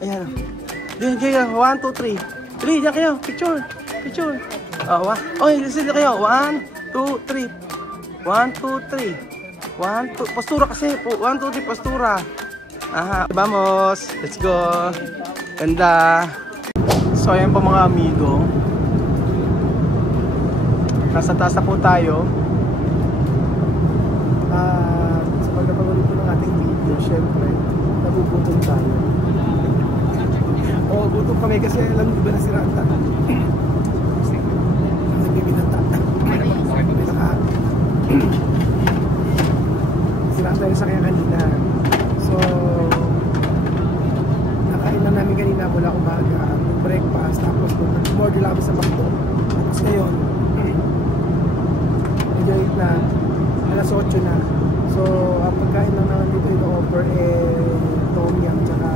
Ayan. Diyan kayo. 1, 2, 3. 3, diyan kayo. Picture. Picture. Oh, listen kayo. 1, 2, 3. 1, 2, 3. 1, 2. Postura kasi. 1, 2, 3. Postura. Aha. Vamos. Let's go. Ganda. So, ayan po mga amigo. Nasa taas na po tayo. Sa pagkapagod po ng ating video, syempre, nagugutom tayo. Oo, gutom kami kasi alam ko ba na si Ranta? Nagbibinata. Si Ranta yung sakya kanina. So, nakain lang namin kanina mula umaga. Breakfast, tapos order lang kami sa McDo. Tapos ngayon, medyo late na, alas 8 na. So, ang pagkain lang naman dito yung offer tom yum, tsaka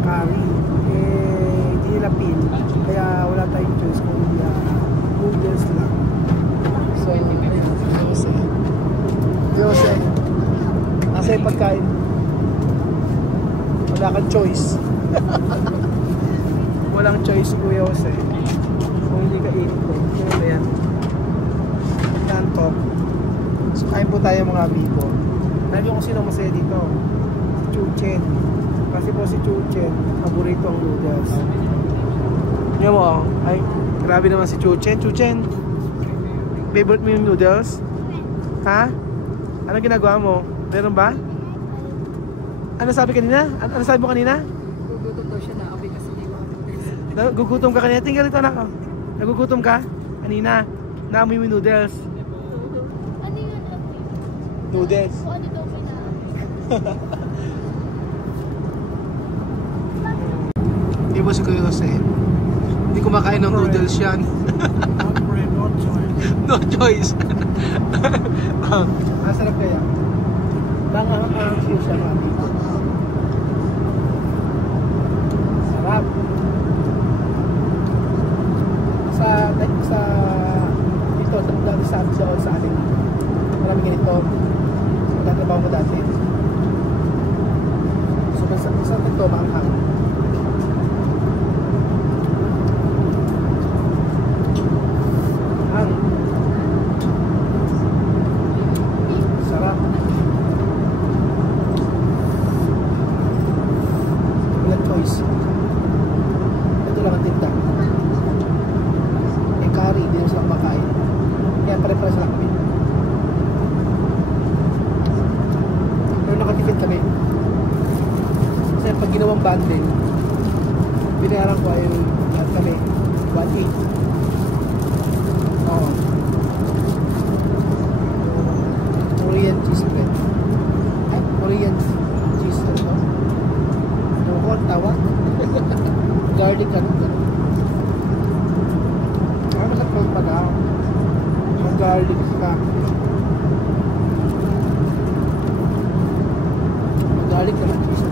curry. Hindi nila pin, kaya wala tayong choice kung noodles lang. So, Jose, nasa yung pagkain. Wala kang choice. Walang choice, Kuya Jose. Kung hindi ka init ko. Kaya ba yan? Tantok. So, kain po tayo mga amigo. Nandun kung sino masaya dito. Si Chuchen. Kasi po si Chuchen, paborito ang noodles. Yan mo, ay, grabe naman si Chuchen. Chuchen, favorite mo yung noodles? Ha? Ano ginagawa mo? Meron ba? Ano sabi kanina? Ano sabi mo kanina? Gugutom daw siya na abi kasi di ba? Nagugutom ka kanina? Tingnan rito anak. Nagugutom ka? Kanina? Naamoy mo yung noodles? Ano yun? Noodles? O, ano daw pina? Hindi mo si Kuya Jose. Hindi kumakain ng noodles yan. No choice. Masarap kaya? Langang siya mga dito. Sarap. Sa dito, dati sa atin. Marami ganito. Magtatrabaho mo dati. So, sa ito, maanghang. Sarap. Walang choice. Ito lang ang tinta. Eh, curry, hindi na sila kumakain. Kaya pare-pare sila kami. Pero nakatipid kami. Kasi pag ginawang bundle, binayaran ko ay kami 1.8. Oo. Korean cheese bread. Ay, Korean cheese bread. Ano ko ang tawag? Garlic ano? Ay, masakot pa na. Ang garlic ka. Ang garlic naman cheese.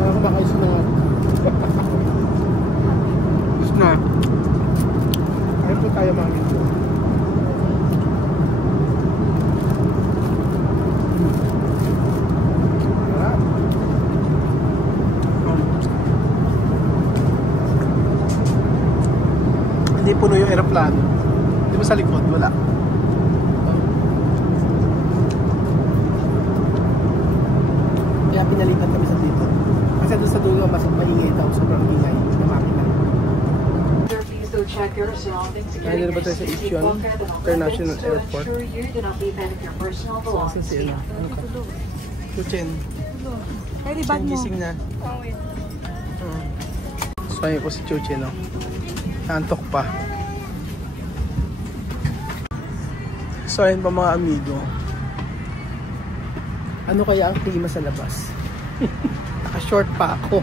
Ano ko baka isunod? Gusto na. Ayun po tayo mga ito. Hindi puno yung aeroplano. Hindi mo sa likod, wala. Kaya pinalitan kami sa dito. Kasi doon sa dulo, mas maingay daw. Sobrang ingay na makina. Kaya na ba tayo sa Icheon International Airport? Kasi sila. Ano ka? Chuchen. Chuchen, gising na. So ayun po si Chuchen, no? Antok pa. So ayun pa mga amigo. Ano kaya ang klima sa labas? Naka-short pa ako.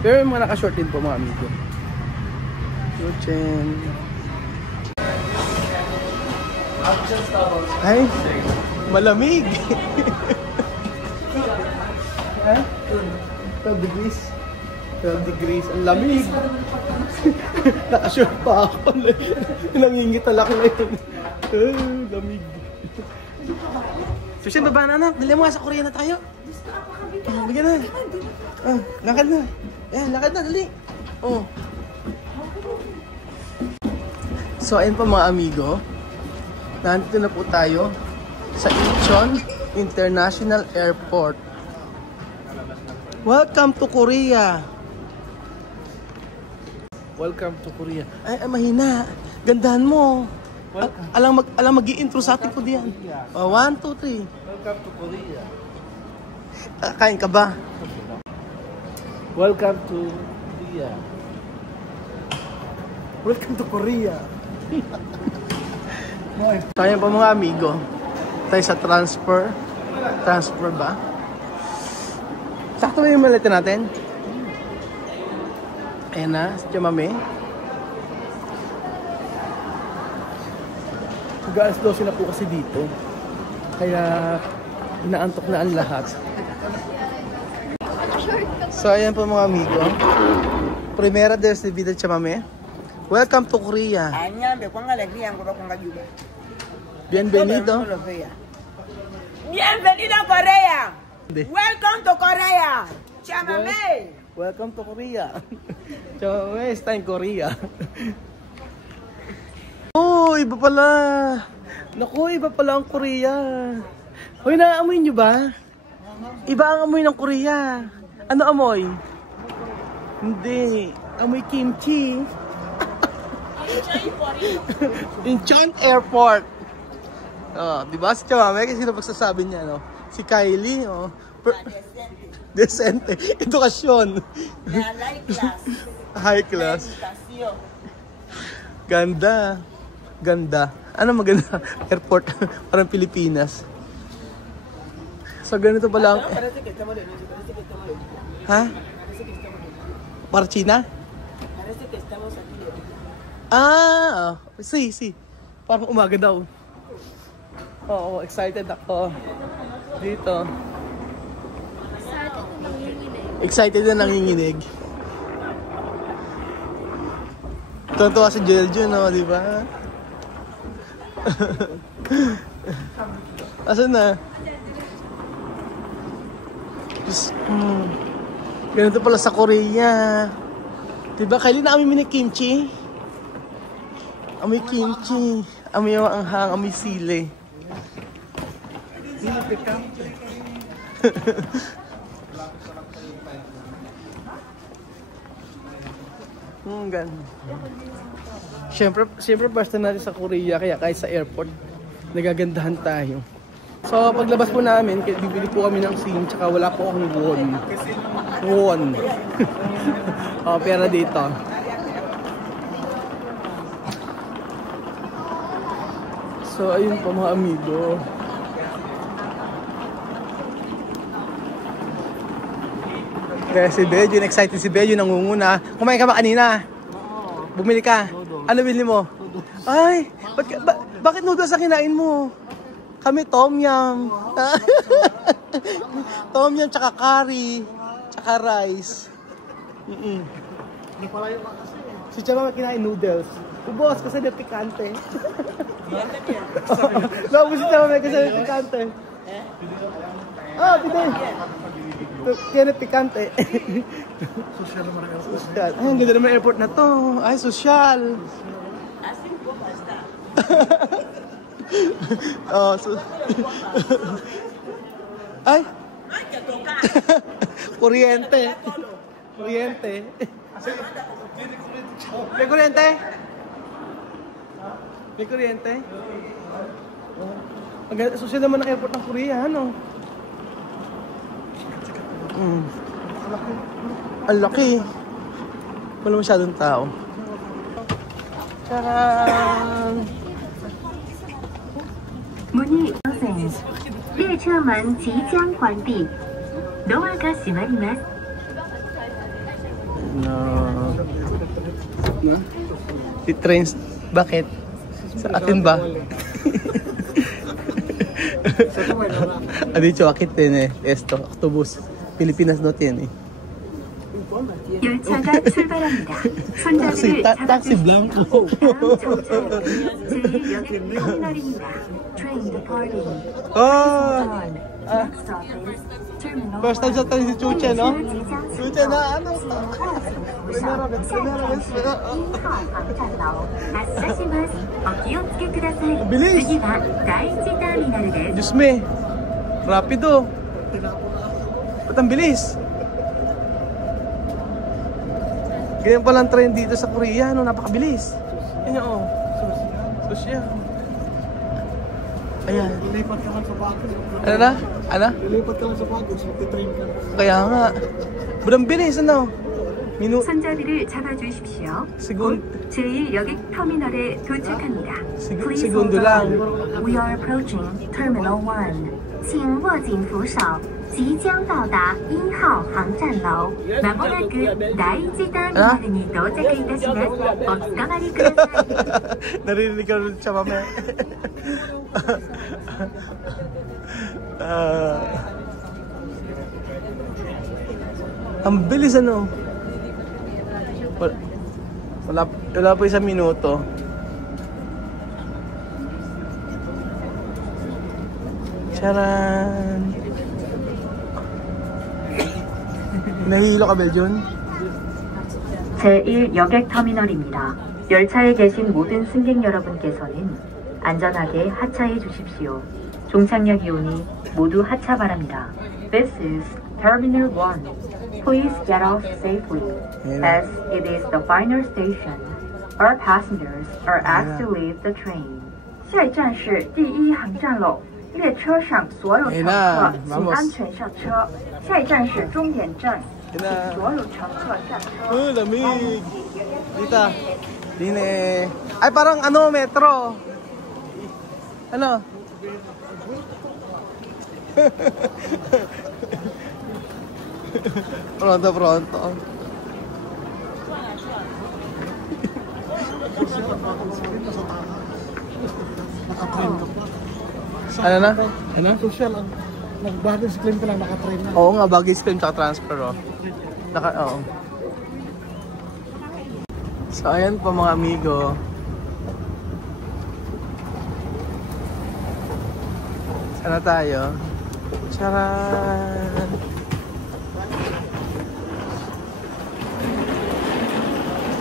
Pero yung mga naka-short din po mga amigo. Chuchen. Ay, malamig. 12 degrees. 12 degrees. Ang lamig. Naka-short pa ako. Nangingital ako ngayon. Lamig. So, siya baba na anak. Dali mo nga sa Korea na tayo. Oh, bigyan na. Lakad na. Yan, lakad na, dali. Oh. So, ayun po mga amigo. Nandito na po tayo sa Incheon International Airport. Welcome to Korea. Welcome to Korea. Ay, mahina. Gandahan mo. Alang mag-i-intro sa atin po diyan. 1, 2, 3. Welcome to Korea. Kain ka ba? Welcome to Korea. Welcome to Korea. So, ayan po mga amigo. Tayo sa transfer. Transfer ba? Sakto na yung maleta natin. Ayan na, si Chamame. Mag-alas 12 na po kasi dito. Kaya inaantok na ang lahat. So ayan po mga amigo. Primera vez de vida Chamame. Welcome to Korea. Bienvenido. Bienvenido a Corea. Welcome to Korea. Chamame. Welcome to Korea. Chamame está en Korea. Oh, iba pala. Naku, iba pala ang Korea. Hoy, naamoy nyo ba? Iba ang amoy ng Korea. Ano amoy? Hindi. Amoy kimchi. Incheon Airport. Oh, di ba si Chamame? Kasi sino magsasabi niya, no? Si Kylie, oh. Decente. Edukasyon. High class. Ganda. Ganda. Ano maganda? Airport. Parang Pilipinas. So, ganito pala ang... Ha? Para China? Ah! Si. Parang umaga daw. Oo, excited ako. Dito. Excited na nanginginig. Tuntua si Jeljo, no? Di ba? Asan na? Ganito pala sa Korea. Diba, Kylie, naamoy mo ni kimchi? Amoy kimchi. Amoy yung anghang, amoy sili. Ganda. Siyempre basta natin sa Korea, kaya kahit sa airport, nagagandahan tayo. So, paglabas po namin, bibili po kami ng SIM, tsaka wala po akong won. Oh, pera dito. So, ayun po mga amigo. Kaya si Bejo, excited si Bejo, nangunguna. Kumain ka ba kanina? Bumili ka? Ano bili mo? Ay, bakit noodles ang kinain mo? Kami tom yum. Tom yum tsaka curry, tsaka rice. Si Chama kinain noodles. Ubos kasi na pikante. Ubos si Chama kasi na pikante. Ah, pide. Kaya na pikante. Social naman ang airport. Social. Ay, ang ganda naman airport na to. Ay, social. Oh, ay. Kuryente. Kuryente. May kuryente? May kuryente? Ang social naman ng airport ng Korea, ano? Ang laki. Wala masyadong tao. Charan! 문이 오세요. 列车门即将关闭。ドアが閉まります。 No. Si trains, bakit? Sa atin ba? Adicho, akit din eh. Esto, octobus. Pilipinas no tiyan eh. 열차가 출발합니다. 손잡이를 Taxi blanco. 제6 터미널입니다. Train departing. Oh! Next stop is First time sa tayo si Chuche, no? Chuche na, ano? Primera vez. Bilis! Diyos me! Rapido! Ba't ang bilis? Ganyan palang train dito sa Korea, no? Napakabilis. Yan yun, oh. Susya. Ayan. Lilipat ka lang sa bago. Ano na? Ano? Lilipat ka lang sa bago, so magti-train ka. Kaya nga. Ba't ang bilis, ano? 손잡이를 잡아주십시오. 곧 제1여객터미널에 도착합니다. segundo lang. We are approaching Terminal 1. 请握紧扶手，即将到达1号航站楼。まもなく第1ターミナルに到着いたします。おつかまりください。 Narinig ka rin siya, mame. Ang bilis, ano? Wala po isang minuto. Charan! Nahihilo ka, Belgian? 제1여객터미널입니다. 열차에 계신 모든 승객 여러분께서는 안전하게 하차해 주십시오. 종착역이 오니 모두 하차 바랍니다. This is Terminal 1. Please get off safely, as it is the final station. All passengers are asked to leave the train. 下一站是第1航站楼，列车上所有乘客请安全上车。下一站是终点站，请所有乘客下车。Lamig! Dita. Dine. Ay, parang ano, metro. Ano? Pronto. Naka-train ka pa. Ano na? Ano? Social, nag-baggage claim ka lang, naka-train na. Oo nga, baggage claim tsaka transfer, oh. Oo. So, ayan po mga amigo. Sana tayo? Charan!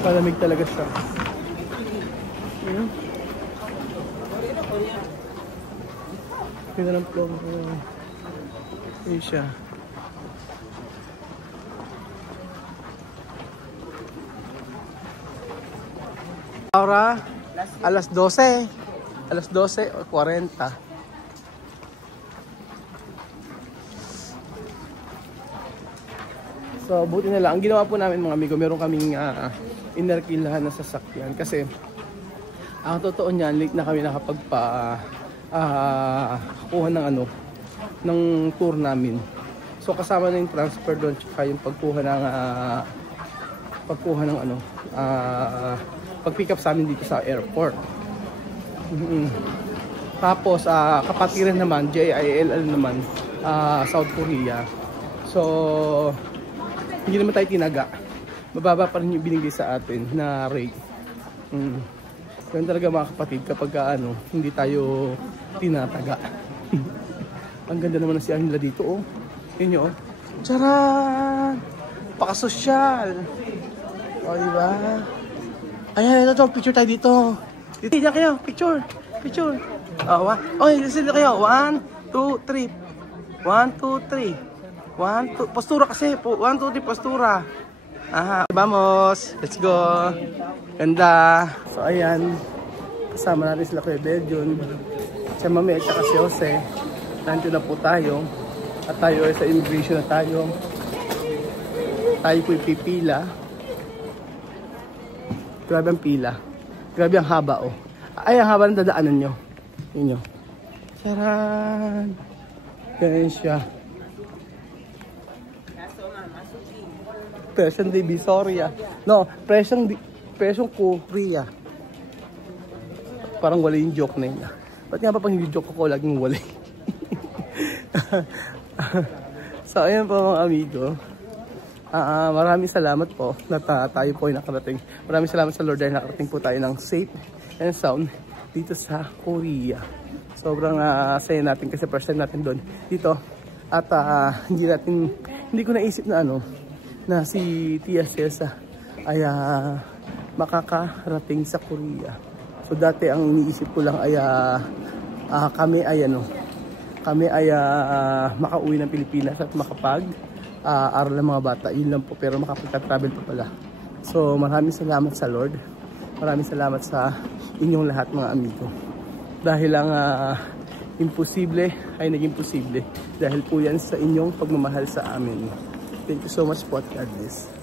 Malamig talaga siya. Ayan. Ganda ng vlog ko. Asia. Ahora, alas 12. Alas 12:40. So, buti na lang. Ang ginawa po namin mga amigo, meron kaming inerkilahan na sasakyan. Kasi, ang totoo niyan, late na kami kuha ng ng tour namin. So, kasama na yung transfer doon, tsaka yung pagkuha ng pag-pick up sa amin dito sa airport. Tapos, kapatiran naman, JILL naman, South Korea. So, hindi naman tayo tinaga. Mababa pa rin yung binigay sa atin na rate. Ganun talaga mga kapatid kapag hindi tayo tinataga. Ang ganda naman ng siya nila dito, oh. Yun yun, oh. Charan! Pakasosyal! O, diba? Ayan, ito, picture tayo dito. Dito kayo, picture. Sila kayo. 1, 2, 3. 1, 2, 3. 1, 2. Postura kasi. 1, 2, 3, postura. Aha, vamos. Let's go. Ganda. So, ayan. Kasama natin sila Kuya Belgian. Si Mami at saka si Jose. Nandito na po tayo. At tayo ay sa immigration na tayo. Tayo po ipipila. Grabe ang pila. Grabe ang haba, oh. Ay, ang haba ng dadaanan nyo. Yun nyo. Charan! Ganyan siya. Presyong Divisoria. No, presyong Korea. Parang wala yung joke na yun. Ba't nga ba pang hindi joke ako, laging wala. So, ayan po mga amigo. Maraming salamat po na tayo po ay nakarating. Maraming salamat sa Lord dahil nakarating po tayo ng safe and sound dito sa Korea. Sobrang saya natin kasi first time natin doon. Dito, At hindi ko naisip na na si Tia Cesa ay makakarating sa Korea. So dati ang iniisip ko lang ay kami ay makauwi ng Pilipinas at aral ng mga bata. Yun lang po, pero makapagka-travel pa pala. So maraming salamat sa Lord. Maraming salamat sa inyong lahat mga amigo. Dahil ang imposible ay naging posible. Dahil po yan sa inyong pagmamahal sa amin. Thank you so much po at God bless.